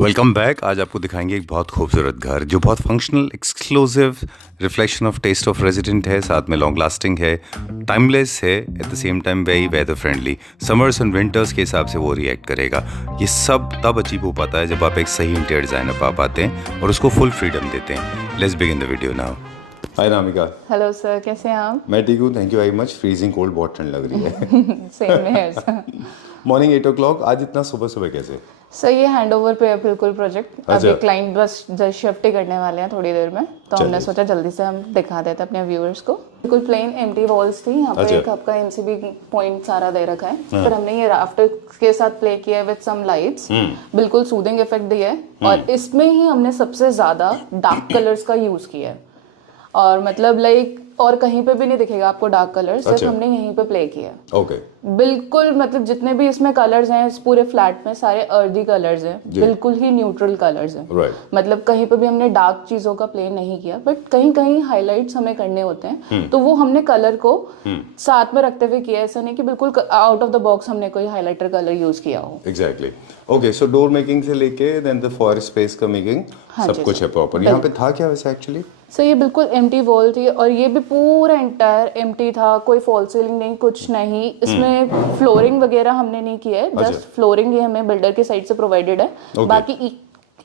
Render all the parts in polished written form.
Welcome back. आज आपको दिखाएंगे एक बहुत खूबसूरत घर जो बहुत functional, exclusive, reflection of taste of resident है, साथ में लॉन्ग लास्टिंग है, टाइमलेस है, at the same time very weather friendly. Summers and winters के हिसाब से वो रिएक्ट करेगा। ये सब तब अचीव हो पाता है जब आप एक सही इंटीरियर डिज़ाइनर पा पाते हैं और उसको फुल फ्रीडम देते हैं। Let's begin the video now. Hi Namika. Hello sir, कैसे हैं आप? मैं ठीक हूँ, thank you very much. Freezing cold बहुत ठंड लग रही है। सेम है सर। मॉर्निंग 8 o'clock, आज इतना सुबह सुबह कैसे? सर ये हैंडओवर पे है बिल्कुल प्रोजेक्ट। अच्छा। अभी क्लाइंट बस जस्ट शिफ्ट ही करने वाले हैं थोड़ी देर में, तो हमने सोचा जल्दी से हम दिखा देते अपने व्यूअर्स को। बिल्कुल प्लेन एम्प्टी वॉल्स थी, यहाँ पे एक आपका एमसीबी पॉइंट सारा दे रखा है। फिर हमने ये राफ्टर के साथ प्ले किया है विद सम लाइट्स, बिल्कुल सूदिंग इफेक्ट दिया है। और इसमें ही हमने सबसे ज्यादा डार्क कलर्स का यूज किया है, और मतलब लाइक और कहीं पे भी नहीं दिखेगा आपको डार्क कलर, सिर्फ हमने यहीं पे प्ले किया है। ओके। बिल्कुल मतलब जितने भी इसमें कलर्स हैं इस पूरे फ्लैट में सारे अर्दी कलर्स हैं, बिल्कुल ही न्यूट्रल कलर्स हैं। मतलब कहीं पे भी हमने डार्क चीजों का प्ले नहीं किया, बट कहीं कहीं हाइलाइट्स हमें करने होते हैं, तो वो हमने कलर को साथ में रखते हुए किया। ऐसा नहीं कि बिल्कुल आउट ऑफ द बॉक्स हमने कोई हाइलाइटर कलर यूज किया हो। एग्जैक्टली। ओके, सो डोर मेकिंग से लेके देन द फॉर स्पेस का मेकिंग, सब कुछ है प्रॉपर। यहाँ पे था क्या वैसे एक्चुअली? सो ये बिल्कुल एम्प्टी वॉल थी, और ये भी पूरा एंटायर एम्प्टी था, कोई फॉल सीलिंग नहीं, कुछ नहीं। इसमें फ्लोरिंग वगैरह हमने नहीं किया है, जस्ट फ्लोरिंग ये हमें बिल्डर के साइड से प्रोवाइडेड है। बाकी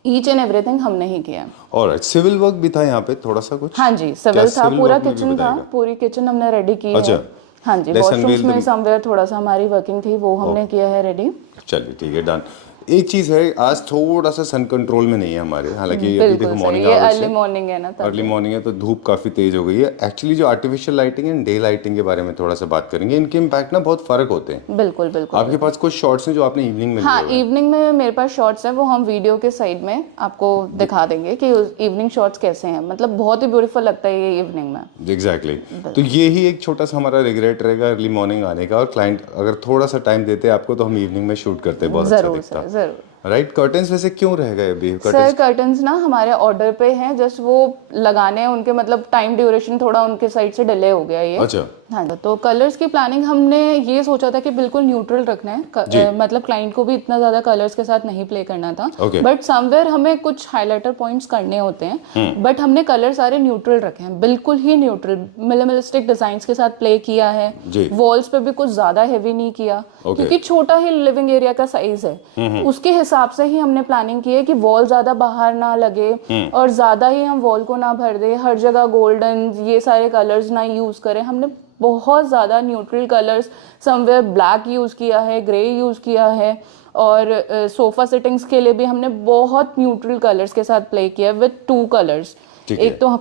ईच एंड एवरीथिंग हमने ही किया है। ऑलराइट। सिविल वर्क भी था यहाँ पे थोड़ा सा कुछ? हाँ जी, सिविल था, पूरा किचन था, पूरी किचन हमने रेडी की है। हाँ जी, वॉशरूम्स में समवेयर थोड़ा सा हमारी वर्किंग थी, वो हमने किया है रेडी। चलिए ठीक है, डन। एक चीज है, आज थोड़ा सा सन कंट्रोल में नहीं है हमारे, हालांकि अभी देखो मॉर्निंग ये अर्ली मॉर्निंग है ना, अर्ली मॉर्निंग है तो धूप काफी तेज हो गई है। एक्चुअली जो आर्टिफिशियल लाइटिंग है, डे लाइटिंग के बारे में थोड़ा सा बात करेंगे। इनके इम्पैक्ट ना बहुत फर्क होते हैं। बिल्कुल बिल्कुल। आपके पास कुछ शॉट्स हैं जो आपने इवनिंग में? हाँ, इवनिंग में मेरे पास शॉट्स हैं, वो हम वीडियो के साइड में आपको दिखा देंगे कि इवनिंग शॉट्स कैसे हैं। मतलब बहुत ही ब्यूटीफुल लगता है ये इवनिंग में। एग्जैक्टली। तो ये ही एक छोटा सा हमारा रिग्रेट रहेगा अर्ली मॉर्निंग आने का, और क्लाइंट अगर थोड़ा सा टाइम देते हैं आपको तो हम इवनिंग में शूट करते हैं, बहुत अच्छा दिखता। जरूर। राइट। कर्टन्स वैसे क्यों रह गए अभी? सर कर्टन्स ना हमारे ऑर्डर पे हैं, जस्ट वो लगाने हैं, उनके मतलब टाइम ड्यूरेशन थोड़ा उनके साइड से डिले हो गया ये। अच्छा। हाँ, तो कलर्स की प्लानिंग हमने ये सोचा था कि बिल्कुल न्यूट्रल रखना है, मतलब क्लाइंट को भी इतना ज्यादा कलर्स के साथ नहीं प्ले करना था। बट समवेयर हमें कुछ हाइलाइटर पॉइंट्स करने होते हैं, बट हमने कलर सारे न्यूट्रल रखे हैं, बिल्कुल ही न्यूट्रल मिनिमलिस्टिक डिजाइन के साथ प्ले किया है। वॉल्स पे भी कुछ ज्यादा हेवी नहीं किया, क्योंकि छोटा ही लिविंग एरिया का साइज है, उसके हिसाब से ही हमने प्लानिंग की है कि वॉल ज्यादा बाहर ना लगे और ज्यादा ही हम वॉल को ना भर दे, हर जगह गोल्डन ये सारे कलर्स ना यूज करें। हमने बहुत ज़्यादा neutral colours, somewhere black use किया है, ग्रे यूज़ किया है, और सोफ़ा सेटिंग्स के लिए भी हमने बहुत न्यूट्रल कलर्स के साथ प्ले किया विद 2 कलर्स। एक तो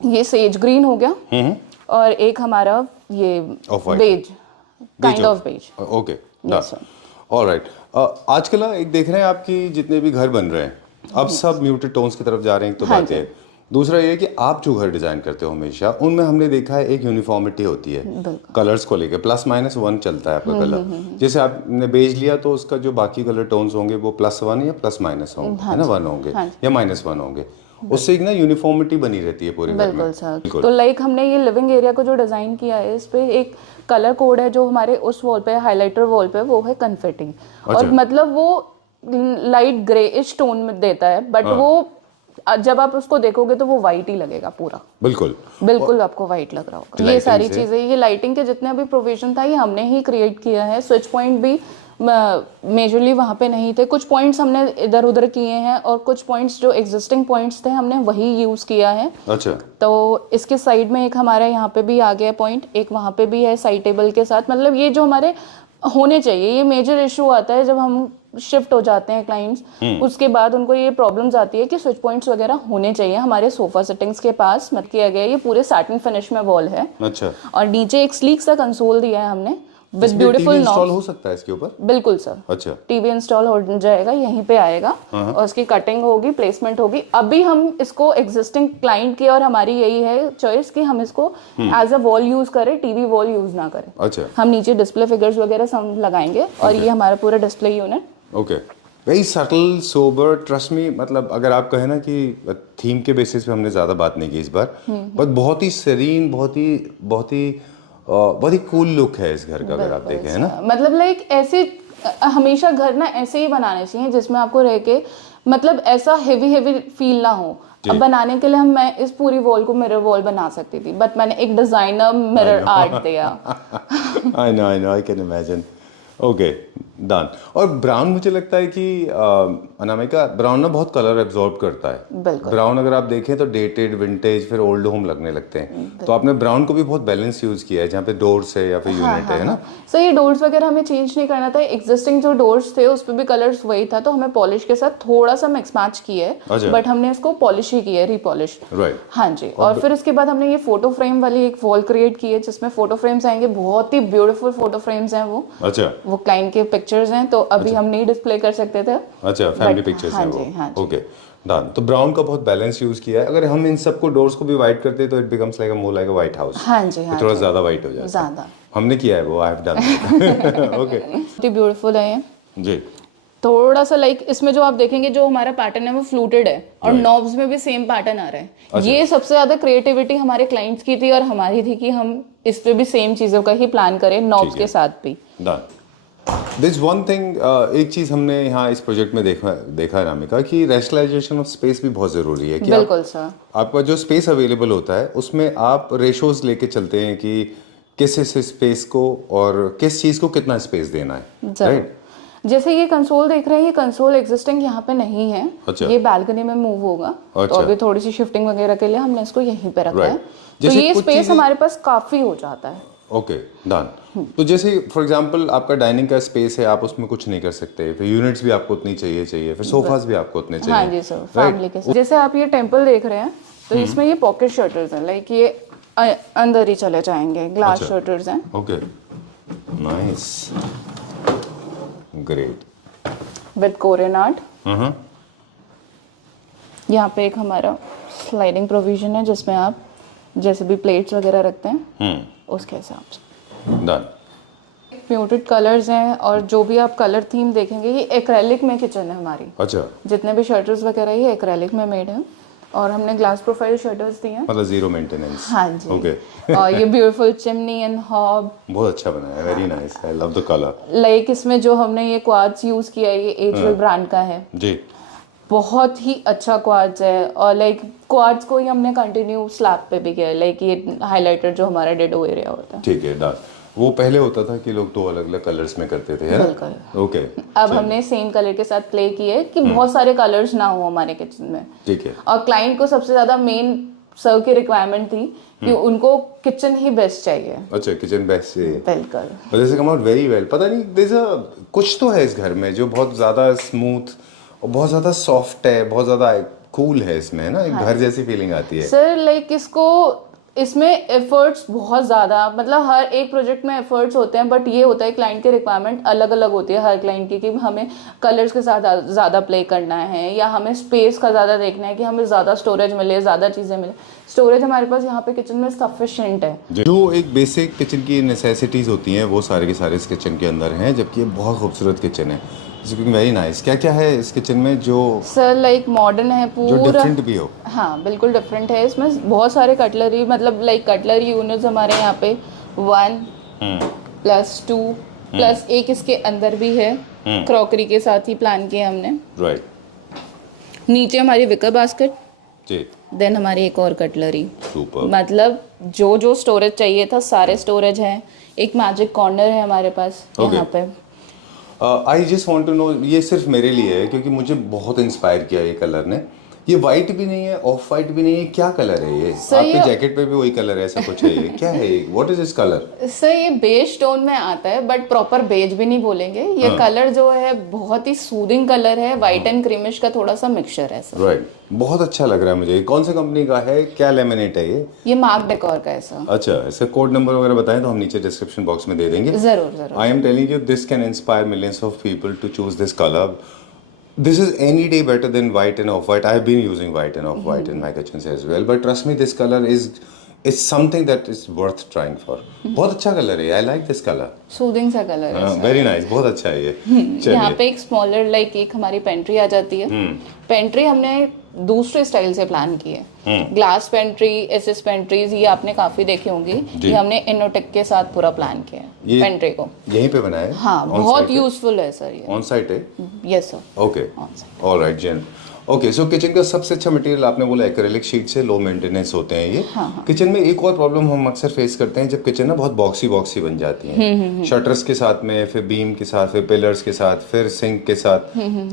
ये सेज ग्रीन हो गया, और एक हमारा ये beige, kind of beige. Okay, alright. आजकल एक देख रहे हैं आपकी जितने भी घर बन रहे हैं अब सब म्यूटेड टोन्स की तरफ जा रहे हैं, तो बात है। दूसरा ये कि आप जो घर डिजाइन करते हो हमेशा उनमें हमने देखा है एक यूनिफॉर्मिटी होती है कलर्स को लेकर, +-1 चलता है आपका कलर। जैसे आपने बेज लिया तो उसका जो बाकी कलर टोन्स होंगे वो +1 या +- होंगे, है ना, 1 होंगे या -1 होंगे। उससे एक ना यूनिफॉर्मिटी बनी रहती है पूरे घर में। बिल्कुल। तो लाइक हमने ये लिविंग एरिया को जो डिजाइन किया है, इस पे एक कलर कोड है जो हमारे उस वॉल पे हाइलाइटर वॉल पे, वो है कन्फेटी। और मतलब वो लाइट ग्रेइश टोन में देता है, बट वो जब आप उसको देखोगे तो वो वाइट ही लगेगा पूरा। बिल्कुल आपको वाइट लग रहा होगा। ये सारी चीजें, ये लाइटिंग के जितने भी प्रोविजन था ये हमने ही क्रिएट किया है। स्विच पॉइंट भी मेजरली वहाँ पे नहीं थे, कुछ पॉइंट्स हमने इधर उधर किए हैं, और कुछ पॉइंट्स जो एग्जिस्टिंग पॉइंट्स थे हमने वही यूज किया है। अच्छा। तो इसके साइड में एक हमारे यहाँ पे भी आ गया पॉइंट, एक वहाँ पे भी है साइड टेबल के साथ। मतलब ये जो हमारे होने चाहिए, ये मेजर इशू आता है जब हम शिफ्ट हो जाते हैं क्लाइंट्स, उसके बाद उनको ये प्रॉब्लम्स आती है कि स्विच पॉइंट्स वगैरह होने चाहिए हमारे सोफा सेटिंग्स के पास। मत किया गया, ये पूरे सैटिन फिनिश में वॉल है। अच्छा। और नीचे एक स्लीक सा कंसोल दिया है हमने विद ब्यूटीफुल नॉब्स। इंस्टॉल हो सकता है इसके ऊपर? बिल्कुल सर। अच्छा। टीवी इंस्टॉल हो जाएगा, यहीं पे आएगा, और उसकी कटिंग होगी, प्लेसमेंट होगी। अभी हम इसको एग्जिस्टिंग क्लाइंट की और हमारी यही है चॉइस कि हम इसको एज अ वॉल यूज करें, टीवी वॉल यूज ना करें। अच्छा। हम नीचे डिस्प्ले फिगर्स वगैरह सब लगाएंगे, और ये हमारा पूरा display unit. Okay, very subtle sober, trust me. मतलब अगर आप कहें ना कि थीम के बेसिस पे हमने ज़्यादा बात नहीं की इस बार, बट बहुत ही सेरीन, बहुत ही कूल लुक है इस घर का, अगर आप देखें, है ना। मतलब लाइक ऐसे हमेशा घर ना ऐसे ही बनाने चाहिए जिसमें आपको रह के मतलब ऐसा हेवी फील ना हो। अब बनाने के लिए मैं इस पूरी वॉल को मिरर वॉल बना सकती थी, बट मैंने एक डिजाइनर मिरर आर्ट दिया। I know, I can imagine. Okay, done. और ब्राउन मुझे लगता है कि अनामिका, ब्राउन ना बहुत कलर एब्जॉर्ब करता है। बिल्कुल। ब्राउन अगर आप देखें तो डेटेड, विंटेज, फिर ओल्ड होम लगने लगते हैं। तो आपने ब्राउन को भी बहुत बैलेंस यूज किया है, जहाँ पे डोर्स है या फिर यूनिट है ना? सो ये डोर्स वगैरह हमें चेंज नहीं करना था, एग्जिस्टिंग जो डोर्स थे उस पे भी कलर्स वही था, तो हमें पॉलिश के साथ थोड़ा सा मिक्स मैच किया है, बट हमने इसको पॉलिश ही किया है, रीपॉलिश। राइट। हाँ जी। और फिर उसके बाद हमने ये फोटो फ्रेम वाली एक वॉल क्रिएट की है, जिसमें फोटो फ्रेम्स आएंगे, बहुत ही ब्यूटीफुल फोटो फ्रेम्स हैं वो। अच्छा। वो क्लाइंट के पिक्चर्स हैं, तो अभी हम नहीं डिस्प्ले कर सकते थे। अच्छा, फैमिली पिक्चर्स हैं वो। हाँ जी। Okay, done. तो ब्राउन का बहुत बैलेंस यूज किया है। अगर हम इन सबको डोर्स को भी व्हाइट करते तो it becomes like a more like a white house. हाँ जी, हाँ थोड़ा जी। ज्यादा व्हाइट हो जाता है। ज्यादा हमने किया है वो, I have done. Okay beautiful है ये जी। थोड़ा सा लाइक इसमें जो आप देखेंगे जो हमारा पैटर्न है वो फ्लूटेड है, और नॉब्स में भी सेम पैटर्न आ रहा है। अच्छा। ये सबसे ज्यादा क्रिएटिविटी हमारे क्लाइंट्स की थी और हमारी थी कि हम इस पे भी सेम चीजों का ही प्लान करें, नॉब्स के साथ भी। डन। दिस वन थिंग, एक चीज हमने यहाँ इस प्रोजेक्ट में देखा है नामिका, कि रेशनलाइजेशन ऑफ स्पेस भी बहुत जरूरी है। कि बिल्कुल सर। आपका जो स्पेस अवेलेबल होता है उसमें आप रेशोज लेके चलते हैं कि किस स्पेस को और किस चीज को कितना स्पेस देना है, राइट? जैसे ये कंसोल देख रहे हैं, ये कंसोल एग्जिस्टिंग यहाँ पे नहीं है। अच्छा। ये बालकनी में मूव होगा। अच्छा। तो अभी थोड़ी सी शिफ्टिंग वगैरह के लिए हमने इसको यहीं पे रखा है, तो जैसे ये कुछ स्पेस हमारे पास काफी हो जाता है। Okay, done. तो जैसे फॉर एग्जांपल आपका डाइनिंग का स्पेस है, आप उसमें कुछ नहीं कर सकते, फिर यूनिट्स भी आपको उतनी चाहिए, फिर सोफास भी आपको उतने चाहिए। हाँ जी सर, फैमिली के साथ। जैसे आप ये टेम्पल देख रहे हैं, तो इसमें ये पॉकेट शटर्स हैं, लाइक ये अंदर ही चले जाएंगे, ग्लास शटर्स हैं। Okay, nice, great. With Korean art. यहाँ पे एक हमारा स्लाइडिंग प्रोविजन है, जिसमें आप जैसे भी प्लेट्स वगैरह रखते हैं उसके हिसाब से। डन। म्यूटेड कलर्स हैं, और जो भी आप कलर थीम देखेंगे, ये एक्रेलिक में किचन है हमारी। अच्छा। जितने भी शटर्स वगैरह ये एक्रेलिक में मेड है, और हमने ग्लास प्रोफाइल शटर्स दिए हैं, मतलब जीरो मेंटेनेंस। हाँ जी। ओके। और ये ब्यूटीफुल चिमनी एंड हॉब, बहुत अच्छा बना है, very nice, I love the colour. Like इसमें जो हमने ये क्वार्ट्ज यूज किया है, ये एजल ब्रांड का है जी। बहुत ही अच्छा क्वार्ट्ज है, और लाइक क्वार्ट्ज को ही हमने कंटिन्यू स्लैब पे भी किया है, लाइक ये हाइलाइटर जो हमारा डेडो एरिया होता है। ठीक है, डन। वो पहले होता था कि लोग 2 अलग अलग कलर्स में करते थे, है ना? बिल्कुल। ओके। अब हमने सेम कलर के साथ प्ले किए कि बहुत सारे कलर्स ना हो हमारे किचन में। ठीक है। और क्लाइंट को सबसे ज्यादा मेन सर्व की रिक्वायरमेंट थी कि उनको किचन ही बेस्ट चाहिए। अच्छा, किचन बेस्ट से। बिल्कुल। और जैसे कम आउट वेरी वेल। पता नहीं कुछ तो है इस घर में जो बहुत ज्यादा स्मूथ और बहुत ज्यादा सॉफ्ट है, बहुत ज्यादा कूल है इसमें, है ना? एक घर जैसी फीलिंग आती है। सर लाइक इसमें एफर्ट्स बहुत ज़्यादा, मतलब हर एक प्रोजेक्ट में एफर्ट्स होते हैं, बट ये होता है क्लाइंट की रिक्वायरमेंट अलग अलग होती है हर क्लाइंट की, कि हमें कलर्स के साथ ज़्यादा प्ले करना है, या हमें स्पेस का ज़्यादा देखना है कि हमें ज़्यादा स्टोरेज मिले, ज़्यादा चीज़ें मिले। स्टोरेज हमारे पास यहाँ पे किचन में सफिशिएंट है। जो एक बेसिक किचन की नेसेसिटीज़ होती हैं वो सारे के सारे इस किचन के अंदर हैं, जबकि ये बहुत खूबसूरत किचन है। Very nice. क्या क्या है इस किचन में जो सर लाइक मॉडर्न है पूरा, जो डिफरेंट भी हो? हाँ बिल्कुल डिफरेंट है। इसमें बहुत सारे कटलरी, मतलब लाइक कटलरी यूनिट्स हमारे यहाँ पे 1+2 प्लस एक इसके अंदर भी है, क्रॉकरी के साथ ही प्लान किया हमने। राइट। नीचे हमारी विकर बास्केट जी। देन हमारी एक और कटलरी। सुपर। मतलब जो जो स्टोरेज चाहिए था सारे स्टोरेज हैं। एक मैजिक कॉर्नर है हमारे पास यहाँ पे। I just want to know, ये सिर्फ मेरे लिए है क्योंकि मुझे बहुत इंस्पायर किया ये कलर ने। ये वाइट भी नहीं है, ऑफ वाइट भी नहीं है, क्या कलर है ये? आपके जैकेट पे भी वही कलर है, ऐसा कुछ है ये? क्या है ये? What is this colour? Sir ये बेज टोन में आता है, बट प्रॉपर बेज भी नहीं बोलेंगे। ये कलर जो है बहुत ही सूदिंग कलर है, वाइट एंड क्रीमिश का थोड़ा सा मिक्सचर है सर। राइट। बहुत अच्छा लग रहा है मुझे। कौन सी कंपनी का है? क्या लेमिनेट है ये? ये मार्क डेकोर का है सर। अच्छा, इसका कोड नंबर वगैरह बताएं तो हम नीचे डिस्क्रिप्शन बॉक्स में दे देंगे। जरूर जरूर। I am telling you, this can inspire millions of people to choose this colour. This is any day better than white and off-white. I have been using white and off-white in my kitchens as well. But trust me, this color is something that is worth trying for. बहुत अच्छा colour है. I like this color. Soothing सा colour है। Very nice. बहुत अच्छा है ये. यहाँ पे एक स्मॉलर लाइक एक हमारी पेंट्री आ जाती है। पेंट्री हमने दूसरे स्टाइल से प्लान की है। ग्लास पेंट्री, एसएस पेंट्रीज ये आपने काफी देखी होंगी, ये हमने इनोटेक के साथ पूरा प्लान किया है पेंट्री को। यहीं पे बनाया है? हाँ, बहुत यूजफुल है सर ये। ऑन साइट है? Yes sir. ओके, ऑलराइट जेन। ओके, सो किचन का सबसे अच्छा मटेरियल आपने बोला एक्रेलिक शीट से, लो मेंटेनेंस होते हैं ये। किचन में एक और प्रॉब्लम हम अक्सर फेस करते हैं, जब किचन ना बहुत बॉक्सी बॉक्सी बन जाती है, शटर्स के साथ में, फिर बीम के साथ, फिर पिलर्स के साथ, फिर सिंक के साथ,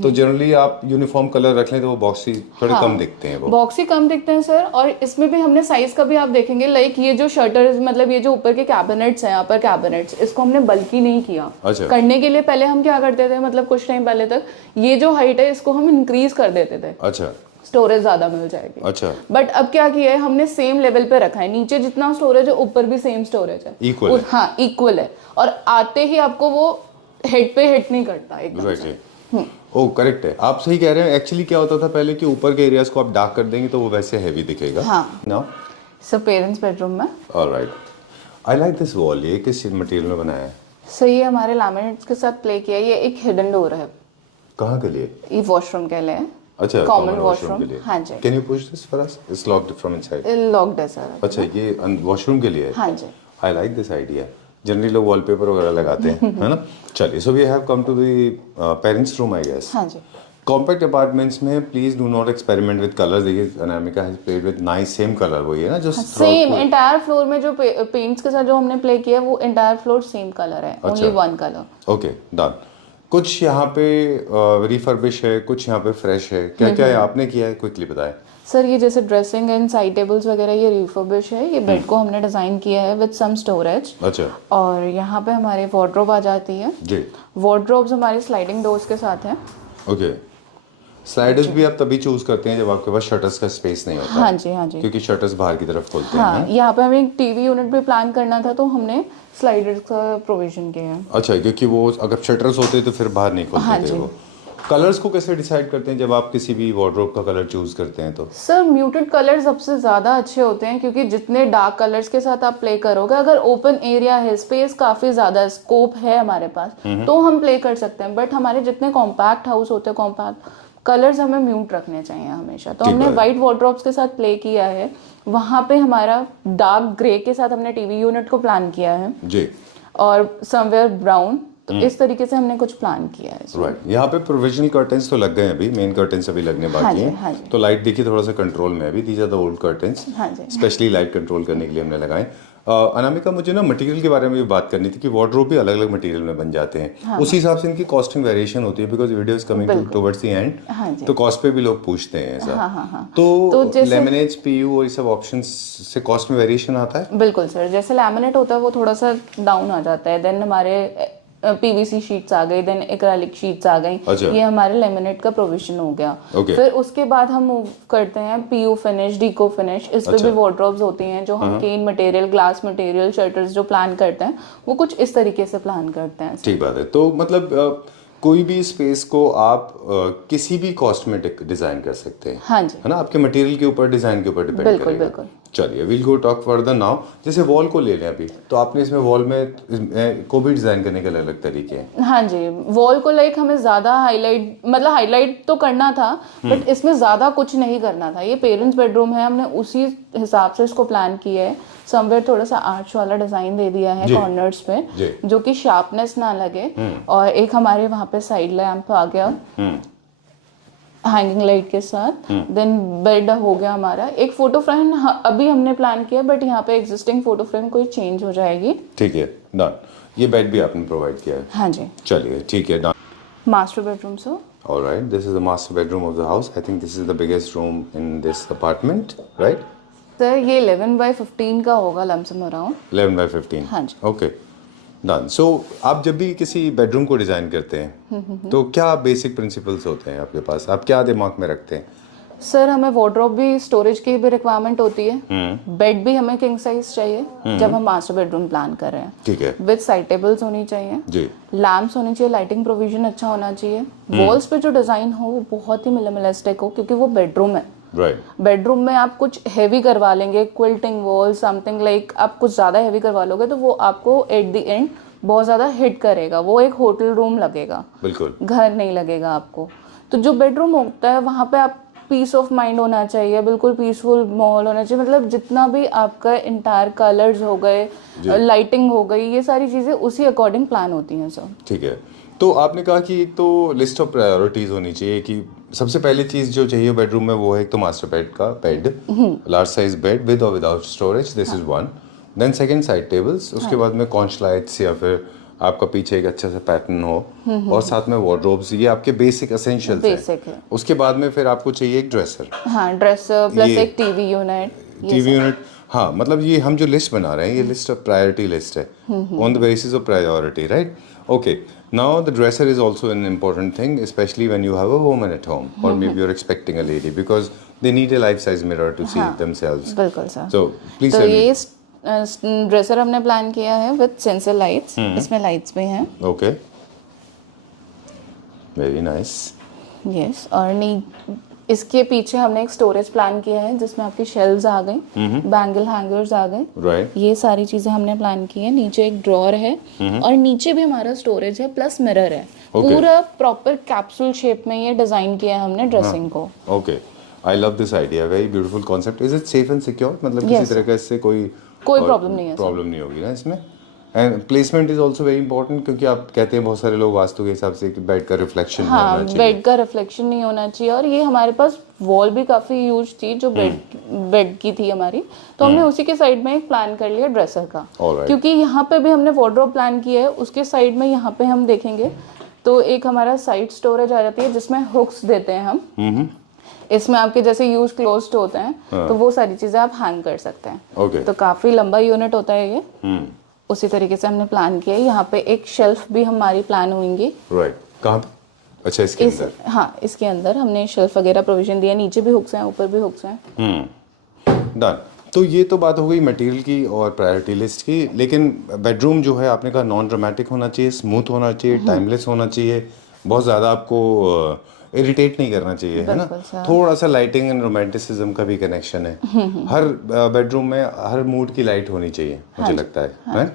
तो जनरली आप यूनिफॉर्म कलर रख लें तो वो बॉक्सी थोड़े कम दिखते हैं। वो बॉक्सी कम दिखते हैं सर, और इसमें भी हमने साइज का भी आप देखेंगे, लाइक ये जो शटर्स, मतलब ये जो ऊपर के कैबिनेट्स हैं, अपर कैबिनेट्स, इसको हमने बल्कि नहीं किया। अच्छा। करने के लिए पहले हम क्या करते थे, मतलब कुछ टाइम पहले तक ये जो हाइट है इसको हम इंक्रीज कर देते थे। अच्छा, स्टोरेज ज्यादा मिल जाएगी। अच्छा। बट अब क्या किया है, हमने सेम लेवल पे रखा है, नीचे जितना स्टोरेज है ऊपर भी सेम स्टोरेज है। इक्वल? हाँ, इक्वल है, और आते ही आपको वो हेड पे हिट नहीं करता एकदम से। ओ करेक्ट है, आप सही कह रहे हैं। एक्चुअली क्या होता था पहले कि ऊपर के एरियाज को आप डार्क कर देंगे तो वो वैसे हैवी दिखेगा। हाँ। नाउ सर पेरेंट्स बेडरूम में। Alright, I like this wall. ये किस मटेरियल में बनाया है? सर ये हमारे लैमिनेट्स के साथ प्ले किया है। ये एक हिडन डोर है। कहाँ के लिए? ये वॉशरूम के लिए। अच्छा, कॉमन वॉशरूम के लिए। हाँ जी। Can you push this for us? It's locked from inside. Locked है सर। अच्छा, ये वॉशरूम के लिए है? हाँ जी। I like this idea. Generally लोग वॉलपेपर वगैरह लगाते हैं, है ना। चलिए, so we have come to the parents room I guess. हाँ जी। कॉम्पैक्ट अपार्टमेंट्स में please do not experiment with colours. देखिए Anamika has played with nice same colour, वही है ना जो सेम एंटायर फ्लोर में जो पेंट्स के साथ जो हमने प्ले किया है वो एंटायर फ्लोर सेम कलर है, only one colour. Okay, done. कुछ यहाँ पे रिफर्बिश है, कुछ यहाँ पे फ्रेश है, क्या क्या है आपने किया है, क्विकली बताएं। सर ये जैसे ड्रेसिंग एंड साइड टेबल्स वगैरह ये रिफर्बिश है। ये बेड को हमने डिजाइन किया है विद सम स्टोरेज। अच्छा। और यहाँ पे हमारे वार्डरोब आ जाती है जी। वार्डरोब्स हमारे स्लाइडिंग डोर्स के साथ है। ओके, स्लाइडर्स भी आप तभी चूज करते हैं जब आपके पास शटर्स का स्पेस नहीं होता। हाँ जी, हाँ जी। क्योंकि शटर्स बाहर की तरफ खोलते हाँ, हैं। यहाँ पे हमें एक टीवी यूनिट भी प्लान करना था तो हमने स्लाइडर्स का प्रोविजन किया है। अच्छा, क्योंकि वो अगर शटर्स होते तो फिर बाहर नहीं खोलते थे वो। कलर्स को कैसे डिसाइड करते हैं जब आप किसी भी वार्डरोब का कलर चूज करते हैं तो? सर म्यूटेड कलर सबसे ज्यादा अच्छे होते हैं, क्योंकि जितने डार्क कलर्स के साथ आप प्ले करोगे, अगर ओपन एरिया है, स्पेस काफी ज्यादा, स्कोप है हमारे पास, तो हम प्ले कर सकते हैं। बट हमारे जितने कॉम्पैक्ट हाउस होते हैं, कॉम्पैक्ट कलर्स हमें म्यूट रखने चाहिए हमेशा। तो हमने वाइट वार्डरोब्स के साथ प्ले किया है। वहां पे हमारा डार्क ग्रे के साथ हमने टीवी यूनिट को प्लान किया है जी, और समवेयर ब्राउन। तो इस तरीके से हमने कुछ प्लान किया है। राइट, यहाँ पे प्रोविजनल कर्टेंस तो लग गए हैं, अभी मेन कर्टेंस अभी लगने बाकी हैं। हाँ जी। तो लाइट देखिए थोड़ा सा कंट्रोल में है अभी। These are the old curtains, हाँ जी। स्पेशली लाइट कंट्रोल करने के लिए हमने लगाए। अनामिका, मुझे ना मटेरियल के बारे में भी बात करनी थी कि वार्डरोब भी अलग अलग मटेरियल में बन जाते हैं। हाँ, उसी हिसाब से इनकी कॉस्टिंग वेरिएशन होती है, because video is coming towards the end, तो कॉस्ट पे भी लोग पूछते हैं ऐसा। हाँ। तो लेमिनेट्स, पीयू और ये सब ऑप्शंस से कॉस्ट में वेरिएशन आता है? बिल्कुल सर, जैसे लैमिनेट होता है वो थोड़ा सा डाउन आ जाता है। देन हमारे पीवीसी शीट्स आ गई, देन एक्रेलिक शीट्स आ गई। अच्छा। ये हमारे लेमिनेट का प्रोविजन हो गया। Okay. फिर उसके बाद हम मूव करते हैं पीयू फिनिश, डीको फिनिश। इस पे भी वार्डरोब्स होती हैं जो हम केन मटेरियल, ग्लास मटेरियल, शटर्स जो प्लान करते हैं वो कुछ इस तरीके से प्लान करते हैं। ठीक बात है। तो मतलब कोई भी स्पेस को आप किसी भी कॉस्ट में डिजाइन कर सकते हैं। हाँ जी, है ना, आपके मटेरियल के ऊपर, डिजाइन के ऊपर डिपेंड बिल्कुल करेगा। बिल्कुल। चलिए, will go talk further now. जैसे वॉल को ले लें अभी, तो आपने इसमें वॉल में को भी डिजाइन करने के अलग अलग तरीके हैं। हाँ जी, वॉल को लाइक हमें ज्यादा हाईलाइट, मतलब हाईलाइट तो करना था बट इसमें ज्यादा कुछ नहीं करना था। ये पेरेंट्स बेडरूम है, हमने उसी हिसाब से इसको प्लान किया है। समवेयर थोड़ा सा आर्च वाला डिजाइन दे दिया है कॉर्नर्स पे, जो कि शार्पनेस ना लगे। और एक हमारे वहाँ पे साइड लैंप आ गया हैंगिंग लाइट के साथ। देन बेड हो गया हमारा। एक फोटो फ्रेम अभी हमने प्लान किया, बट यहाँ पे एग्जिस्टिंग फोटो फ्रेम कोई चेंज हो जाएगी। ठीक है, डन। ये बेड भी आपने प्रोवाइड किया है? हाँ जी। चलिए, ठीक है, done. Master bedroom sir. Alright, this is the master bedroom of the house. I think this is the biggest room in this apartment, right? Sir ये 11/15 का होगा लमसम अराउंड। 11/15। हाँ जी। Okay, done. सो आप जब भी किसी बेडरूम को डिजाइन करते हैं तो क्या बेसिक प्रिंसिपल्स होते हैं आपके पास? आप क्या दिमाग में रखते हैं? सर हमें वार्डरोब भी, स्टोरेज की भी रिक्वायरमेंट होती है। बेड भी हमें किंग साइज चाहिए जब हम मास्टर बेडरूम प्लान कर रहे हैं। ठीक है विद साइड टेबल्स होनी चाहिए जी, लैम्प्स होनी चाहिए, लाइटिंग प्रोविजन अच्छा होना चाहिए। वॉल्स पे जो डिजाइन हो वो बहुत ही मिनिमलिस्टिक हो, क्योंकि वो बेडरूम है। राइट। बेडरूम में आप कुछ हैवी करवा लेंगे, क्विल्टिंग वॉल समथिंग लाइक, आप कुछ ज्यादा हैवी करवा लोगे तो वो आपको एट द एंड बहुत ज्यादा हिट करेगा। वो एक होटल रूम लगेगा, बिल्कुल घर नहीं लगेगा आपको। तो जो बेडरूम होता है वहाँ पे आप पीस ऑफ माइंड होना चाहिए, बिल्कुल पीसफुल माहौल होना चाहिए, मतलब जितना भी आपका इंटायर कलर्स हो गए, लाइटिंग हो गई, ये सारी चीज़ें उसी अकॉर्डिंग प्लान होती हैं सर। ठीक है। तो आपने कहा कि एक तो लिस्ट ऑफ प्रायोरिटीज होनी चाहिए कि सबसे पहली चीज़ जो चाहिए बेडरूम में वो है एक तो मास्टर बेड का bed, large size bed with और without storage, this is one. Then second side tables, उसके बाद में कॉन्च लाइट्स या फिर आपका पीछे एक अच्छा सा पैटर्न हो, और साथ में वार्डरोब्स, ये आपके बेसिक एसेंशियल्स हैं। उसके बाद में फिर आपको चाहिए एक ड्रेसर। हाँ, ड्रेसर प्लस एक टीवी यूनिट। टीवी यूनिट, हाँ, मतलब ये हम जो लिस्ट बना रहे हैं ये लिस्ट ऑफ प्रायोरिटी लिस्ट है, on the basis of priority, right? Okay, now the dresser is also an important thing, specially when you have a woman at home और maybe you are expecting a lady, because they need a life size mirror to see themselves. बिल्कुल sir. So please तो ये dresser हमने plan किया है with sensor lights, इसमें lights भी हैं। Okay, very nice. यस, और इसके पीछे हमने एक स्टोरेज प्लान किया है जिसमें आपकी शेल्व्स आ गई, बैंगल हैंगर्स आ गए, राइट, ये सारी चीजें हमने प्लान की है। नीचे एक ड्रॉअर है और नीचे भी हमारा स्टोरेज है प्लस मिरर है। पूरा प्रॉपर कैप्सूल शेप में ये डिजाइन किया है हमने ड्रेसिंग को। Okay, I love this idea, very beautiful concept. Is it safe and secure? मतलब किसी तरह का इससे कोई प्रॉब्लम नहीं है, प्रॉब्लम नहीं होगी ना इसमें? And placement is also very important, क्योंकि आप कहते हैं बहुत सारे लोग वास्तु के हिसाब से कि बेड का रिफ्लेक्शन नहीं होना चाहिए। बेड का रिफ्लेक्शन नहीं होना चाहिए, और ये हमारे पास वॉल भी काफी ह्यूज थी जो बेड की थी हमारी, तो हमने उसी के साइड में एक प्लान कर लिया ड्रेसर का। क्योंकि यहाँ पे भी हमने वार्डरोब प्लान किया है, उसके साइड में यहाँ पे हम देखेंगे तो एक हमारा साइड स्टोरेज आ जाती है जिसमें हुक्स देते हैं हम। इसमें आपके जैसे यूज क्लोज्ड होते हैं तो वो सारी चीजें आप हैंग कर सकते हैं। तो काफी लंबा यूनिट होता है ये। उसी तरीके से हमने प्लान किया है। यहाँ पे एक शेल्फ भी हमारी प्लान होंगी। राइट, कहाँ पे? अच्छा, इसके अंदर? हाँ, इसके अंदर हमने शेल्फ वगैरह प्रोविजन दिया, नीचे भी हुक्स हैं, ऊपर भी हुक्स हैं। डन। तो ये तो बात हो गई मटेरियल की और प्रायोरिटी लिस्ट की, लेकिन बेडरूम जो है आपने कहा नॉन ड्रामेटिक होना चाहिए, स्मूथ होना चाहिए, टाइमलेस होना चाहिए, बहुत ज़्यादा आपको इरिटेट नहीं करना चाहिए, है ना? थोड़ा सा लाइटिंग एंड रोमांटिसिज्म का भी कनेक्शन है। हर बेडरूम में हर मूड की लाइट होनी चाहिए, मुझे लगता है।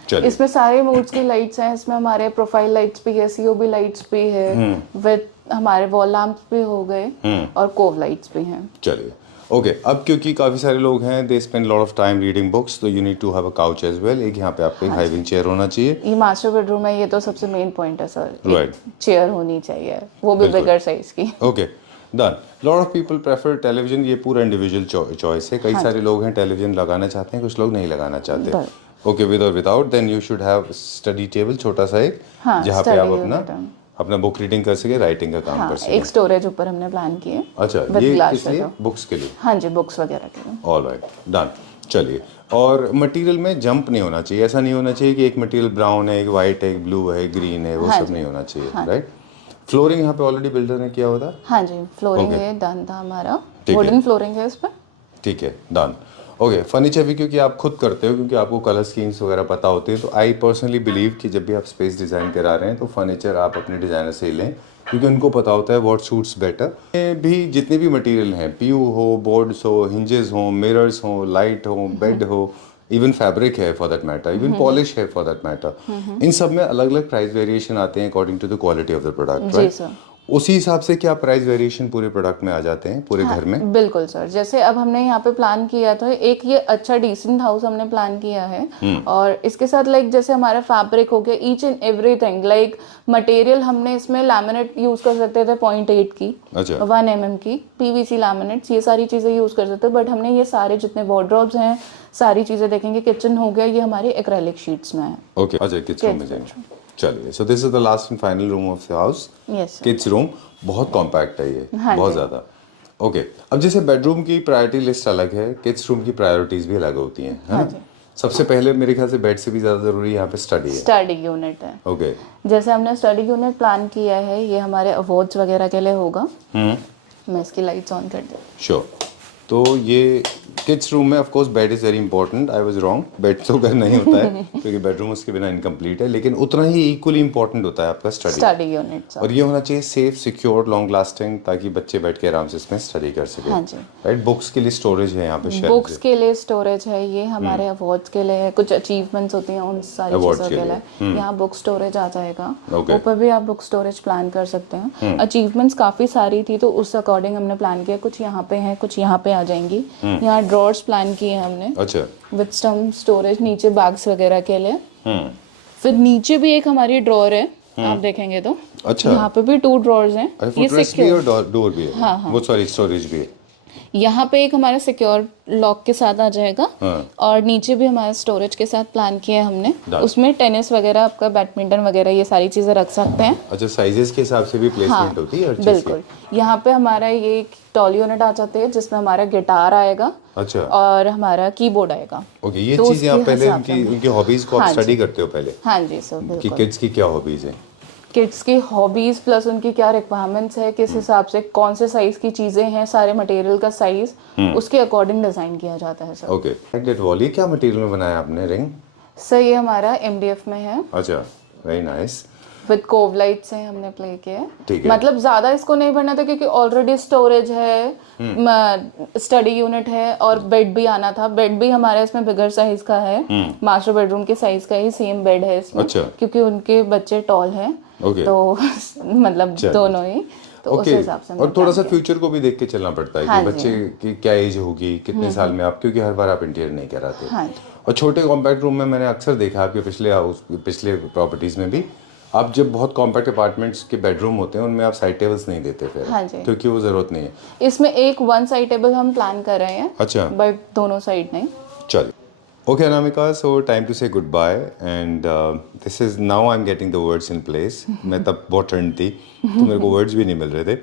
चलिए, इसमें सारे मूड्स की लाइट्स हैं। इसमें हमारे प्रोफाइल लाइट्स भी है, सीओबी लाइट्स भी है, विद हमारे वॉल लैंप्स भी हो गए और कोव लाइट्स भी हैं। चलिए, ओके। अब क्योंकि काफ़ी सारे लोग हैं, they spend lot of time reading books, तो you need to have a couch as well. एक यहाँ पे आपको एक हाई चेयर होना चाहिए। ये मास्टर बेडरूम है, ये तो सबसे मेन पॉइंट है सर। राइट, चेयर होनी चाहिए, वो भी बिगर साइज की। Okay, done. Lot of people prefer television, ये पूरा इंडिविजुअल चॉइस है। कई सारे लोग हैं टेलीविजन लगाना चाहते हैं, कुछ लोग नहीं लगाना चाहते। ओके, विद और without, then you should have study table, छोटा सा एक, जहाँ पे आप अपना बुक रीडिंग कर सके, राइटिंग का काम कर सके। एक स्टोरेज ऊपर हमने प्लान की है। अच्छा, ये किस लिए? बुक्स के लिए? हाँ जी, बुक्स वगैरह के लिए। Alright, done. चलिए, और मटेरियल में जंप नहीं होना चाहिए। ऐसा नहीं होना चाहिए कि एक मटेरियल ब्राउन है, एक वाइट है, एक ब्लू है, एक ग्रीन है, वो सब नहीं होना चाहिए, राइट? फ्लोरिंग यहाँ पे ऑलरेडी बिल्डर ने किया हुआ था? हाँ जी, फ्लोरिंग है, डन था हमारा, वुडन फ्लोरिंग है इस पर। ठीक है, डन। ओके, फर्नीचर भी क्योंकि आप खुद करते हो, क्योंकि आपको कलर स्कीम्स वगैरह पता होती है, तो आई पर्सनली बिलीव कि जब भी आप स्पेस डिज़ाइन करा रहे हैं तो फर्नीचर आप अपने डिज़ाइनर से ही लें, क्योंकि उनको पता होता है व्हाट सूट्स बेटर। भी जितने भी मटेरियल हैं, पीयू हो, बोर्ड्स हो, हिंजेस हो, मिरर्स हो, लाइट हो, बेड हो, इवन फैब्रिक है for that matter, even polish है फॉर दैट मैटर, इन सब में अलग अलग प्राइस वेरिएशन आते हैं according to the quality of the product, right? उसी हिसाब से क्या प्राइस वेरिएशन पूरे प्रोडक्ट में आ जाते हैं, पूरे घर में? बिल्कुल सर। जैसे अब हमने यहाँ पे प्लान किया था, एक ये अच्छा डिसेंट हाउस हमने प्लान किया है, और इसके साथ लाइक जैसे हमारा फैब्रिक हो गया, each and everything, like material हमने इसमें लैमिनेट यूज कर सकते थे 0.8 की, 1 mm की, पीवीसी लैमिनेट्स, ये सारी चीजें यूज कर सकते, बट हमने ये सारे जितने वार्डरोब्स हैं सारी चीजें देखेंगे। किचन हो गया, ये हमारे एक्रेलिक शीट्स में है। ओके, अच्छा, किचन में जाएंगे। चलिए, so this is the last and final room of the house. Kids room बहुत कॉम्पैक्ट है ये, बहुत ज़्यादा। ओके, अब जैसे बेडरूम की प्रायोरिटी लिस्ट अलग है, किड्स रूम की प्रायोरिटीज भी अलग होती हैं, है ना? सबसे पहले मेरे ख्याल से बेड से भी ज़्यादा ज़रूरी यहाँ पे स्टडी है, स्टडी यूनिट है। ओके, जैसे हमने स्टडी यूनिट प्लान किया है, ये हमारे अवार्ड्स वगैरह के लिए होगा। मैं इसकी लाइट्स ऑन कर दूँ? श्योर। तो ये किड्स रूम में of course bed is very important, I was wrong, bed तो घर नहीं होता है क्योंकि बेडरूम उसके बिना इनकम्प्लीट है, लेकिन उतना ही इक्वली इंपॉर्टेंट होता है आपका स्टडी यूनिट। और ये होना चाहिए सेफ, सिक्योर, लॉन्ग लास्टिंग, ताकि बच्चे बैठ के आराम से इसमें स्टडी कर सके। हाँ जी। राइट, बुक्स के लिए स्टोरेज है यहाँ पे, बुक्स के लिए स्टोरेज है, ये हमारे अवार्ड्स के लिए है, कुछ अचीवमेंट्स होती हैं उन सारी चीज़ों के लिए यहाँ बुक स्टोरेज आ जाएगा। ऊपर भी आप बुक स्टोरेज प्लान कर सकते हैं। अचीवमेंट्स काफ़ी सारी थी तो उस अकॉर्डिंग हमने प्लान किया, कुछ यहाँ पे है, कुछ यहाँ पे आ जाएंगी। यहाँ ड्रॉर्स प्लान किए हैं हमने, अच्छा, विद सम स्टोरेज नीचे बैग्स वगैरह के लिए। फिर नीचे भी एक हमारी ड्रॉर है, आप देखेंगे तो अच्छा, यहाँ पे भी 2 ड्रॉर्स हैं, ये सिक्योर डोर भी है। हाँ, वो सॉरी स्टोरेज भी है। यहाँ पे एक हमारा सिक्योर लॉक के साथ आ जाएगा। और नीचे भी हमारा स्टोरेज के साथ प्लान किया है हमने, उसमें टेनिस वगैरह, आपका बैडमिंटन वगैरह, ये सारी चीजें रख सकते हैं। अच्छा, साइजेस के हिसाब से भी प्लेसमेंट होती है हर चीज की। बिल्कुल। यहाँ पे हमारा ये एक टॉल यूनिट आ जाते हैं जिसमें हमारा गिटार आएगा, अच्छा, और हमारा कीबोर्ड आएगा। ओके, ये चीजें आप पहले उनकी हॉबीज को आप स्टडी करते हो पहले? हाँ जी सर, कि किड्स की क्या हॉबीज है, किड्स की हॉबीज प्लस उनकी क्या रिक्वायरमेंट्स है, किस हिसाब से कौन से साइज की चीजें हैं, सारे मटेरियल का साइज उसके अकॉर्डिंग डिजाइन किया जाता है सर। ओके, दैट वॉल, ये क्या मटेरियल में बनाया आपने रिंग? सर ये हमारा MDF में है। अच्छा, very nice. With cove light से हमने प्ले किया है। मतलब ज्यादा इसको नहीं भरना था क्योंकि ऑलरेडी स्टोरेज है, स्टडी यूनिट है और बेड भी आना था। बेड भी हमारा इसमें बिगर साइज का है, मास्टर बेडरूम के साइज का ही सेम बेड है इसमें। अच्छा। क्योंकि उनके बच्चे टॉल हैं, तो मतलब दोनों ही, तो उस हिसाब से। और थोड़ा सा फ्यूचर को भी देख के चलना पड़ता है कि बच्चे की क्या एज होगी, कितने साल में आप, क्योंकि हर बार आप इंटीरियर नहीं कराते। और छोटे कॉम्पैक्ट रूम में मैंने अक्सर देखा आपके पिछले प्रॉपर्टीज में भी, आप जब बहुत कॉम्पैक्ट अपार्टमेंट्स के बेडरूम होते हैं उनमें आप साइड टेबल्स नहीं देते फिर। हाँ जी, क्योंकि वो जरूरत नहीं है। इसमें एक 1 साइड टेबल हम प्लान कर रहे हैं। अच्छा, बट दोनों साइड नहीं। चलिए, okay Anamika, so time to say good bye and this is now I am getting the words in place. मैं तब बहुत ठंड थी तो मेरे को वर्ड्स भी नहीं मिल रहे थे।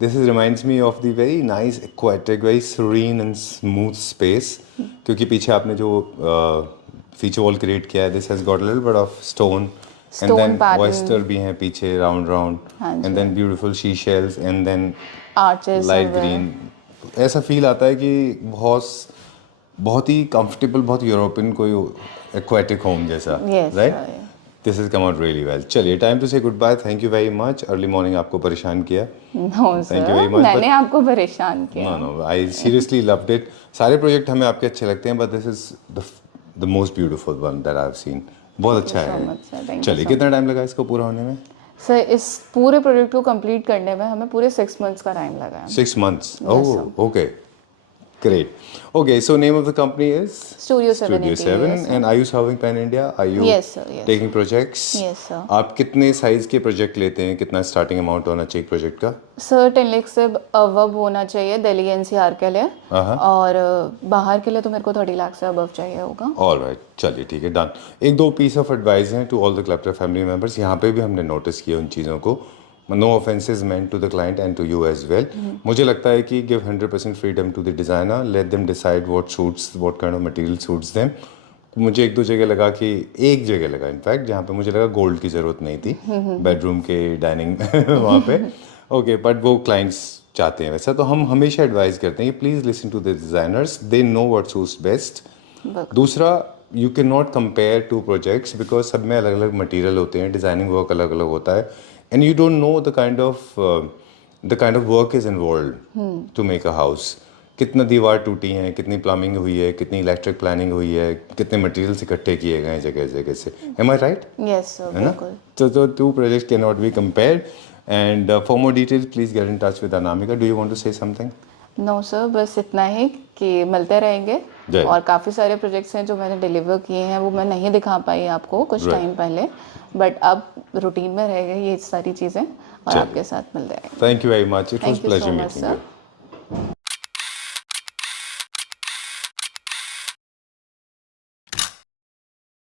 This is reminds me of the very nice aquatic, very serene and smooth space, क्योंकि पीछे आपने जो फीचर वॉल क्रिएट किया है, this has got a little bit of stone and then oyster भी हैं पीछे round and then beautiful she shells and then arches light green। ऐसा फील आता है कि बहुत ही कंफर्टेबल, बहुत यूरोपियन कोई एक्वेटिक होम जैसा, right? This is come out really well. चलिए, time to say good bye, thank you very much. Early morning आपको परेशान किया, थैंक यू वेरी मच। मैंने आपको परेशान किया? No, I seriously loved it. सारे प्रोजेक्ट हमें आपके अच्छे लगते हैं, but this is the most beautiful one that I have seen. बहुत अच्छा है। चलिए, कितना टाइम लगा इसको पूरा होने में? सर इस पूरे प्रोजेक्ट को कंप्लीट करने में हमें पूरे 6 मंथ्स का टाइम लगा। 6 months? Oh, okay, great. Okay, so name of the company is Studio 7, and are you serving Pan India? Are you taking projects? Yes sir. आप कितने साइज के प्रोजेक्ट लेते हैं? कितना स्टार्टिंग अमाउंट होना चाहिए प्रोजेक्ट का? सर 10 लाख से अबव होना चाहिए दिल्ली NCR के लिए, और बाहर के लिए तो मेरे को 30 लाख से अबव चाहिए होगा। ऑलराइट, चलिए ठीक है, डन। एक दो पीस ऑफ एडवाइस हैं to all the clutter family members. यहाँ पे भी हमने नोटिस किया उन चीज़ों को। No offenses meant to the client and to you as well. मुझे लगता है कि give 100% freedom to the designer, let them decide what suits, what kind of material suits them. मुझे एक जगह लगा इनफैक्ट जहाँ पे मुझे लगा गोल्ड की ज़रूरत नहीं थी बेडरूम के डाइनिंग वहाँ पे। ओके, बट वो क्लाइंट्स चाहते हैं वैसा, तो हम हमेशा एडवाइस करते हैं कि please listen to the designers, they know what suits best. दूसरा, you can not compare two projects because सब में अलग अलग मटीरियल होते हैं, डिज़ाइनिंग वर्क अलग अलग होता है, and you don't know the kind of work is involved to make a house। कितना दीवार टूटी है, कितनी प्लम्बिंग हुई है, कितनी इलेक्ट्रिक प्लानिंग हुई है, कितने मटेरियल्स इकट्ठे किए गए हैं जगह से। Am I right? Yes sir, बिल्कुल। So two projects cannot be compared and for more details please get in touch with Anamika। Do you want to say something? No sir, बस इतना ही कि मिलते रहेंगे, और काफ़ी सारे प्रोजेक्ट्स हैं जो मैंने डिलीवर किए हैं, वो मैं नहीं दिखा पाई आपको कुछ टाइम पहले, बट अब रूटीन में रह गई ये सारी चीज़ें और आपके साथ मिल जाएंगे। Thank you very much, it was pleasure meeting you.